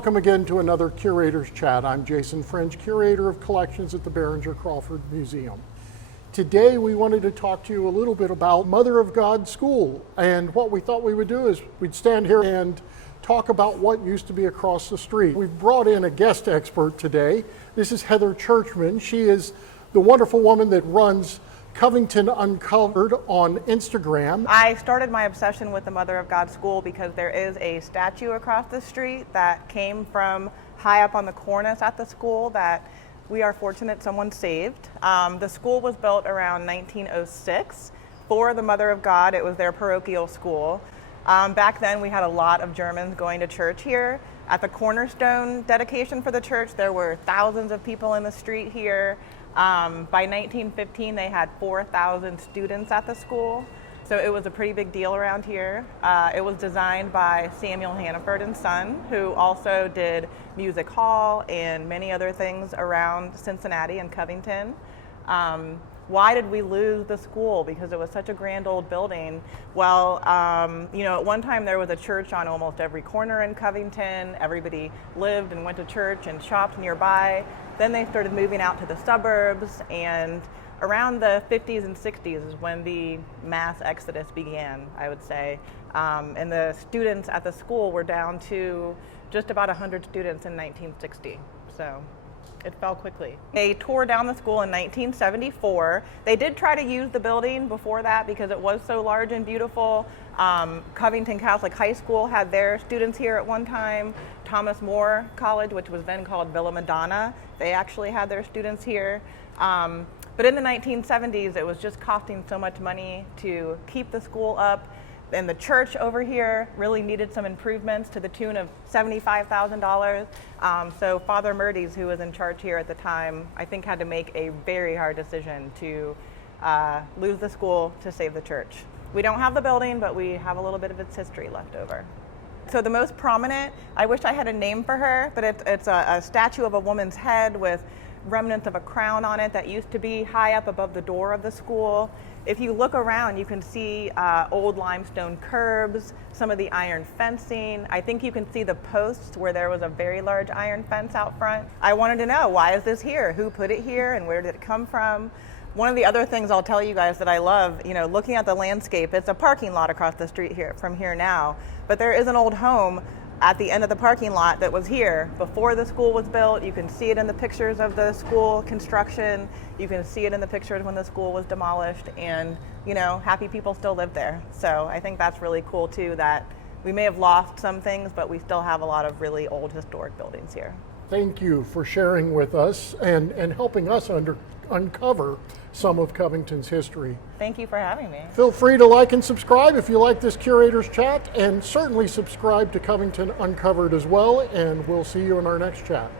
Welcome again to another Curator's Chat. I'm Jason French, Curator of Collections at the Behringer-Crawford Museum. Today we wanted to talk to you a little bit about Mother of God School, and what we thought we would do is we'd stand here and talk about what used to be across the street. We've brought in a guest expert today. This is Heather Churchman. She is the wonderful woman that runs Covington Uncovered on Instagram. I started my obsession with the Mother of God School because there is a statue across the street that came from high up on the cornice at the school that we are fortunate someone saved. The school was built around 1906 for the Mother of God. It was their parochial school. Back then we had a lot of Germans going to church here. At the cornerstone dedication for the church, there were thousands of people in the street here. By 1915, they had 4,000 students at the school, so it was a pretty big deal around here. It was designed by Samuel Hannaford and Son, who also did music hall and many other things around Cincinnati and Covington. Why did we lose the school? Because it was such a grand old building. Well, at one time there was a church on almost every corner in Covington. Everybody lived and went to church and shopped nearby. Then they started moving out to the suburbs, and around the 50s and 60s is when the mass exodus began, I would say. And the students at the school were down to just about 100 students in 1960. So it fell quickly. They tore down the school in 1974. They did try to use the building before that because it was so large and beautiful. Covington Catholic High School had their students here at one time. Thomas More College, which was then called Villa Madonna, they actually had their students here. But in the 1970s, it was just costing so much money to keep the school up. And the church over here really needed some improvements to the tune of $75,000. So Father Murdy's, who was in charge here at the time, I think had to make a very hard decision to lose the school to save the church. We don't have the building, but we have a little bit of its history left over. So the most prominent, I wish I had a name for her, but it's a statue of a woman's head with remnants of a crown on it that used to be high up above the door of the school. If you look around, you can see old limestone curbs, some of the iron fencing. I think you can see the posts where there was a very large iron fence out front. I wanted to know, why is this here? Who put it here and where did it come from? One of the other things I'll tell you guys that I love, looking at the landscape, it's a parking lot across the street here from here now, but there is an old home at the end of the parking lot that was here before the school was built. You can see it in the pictures of the school construction. You can see it in the pictures when the school was demolished, and happy people still live there. So I think that's really cool too, that we may have lost some things, but we still have a lot of really old historic buildings here. Thank you for sharing with us and helping us uncover some of Covington's history. Thank you for having me. Feel free to like and subscribe if you like this Curator's Chat, and certainly subscribe to Covington Uncovered as well, and we'll see you in our next chat.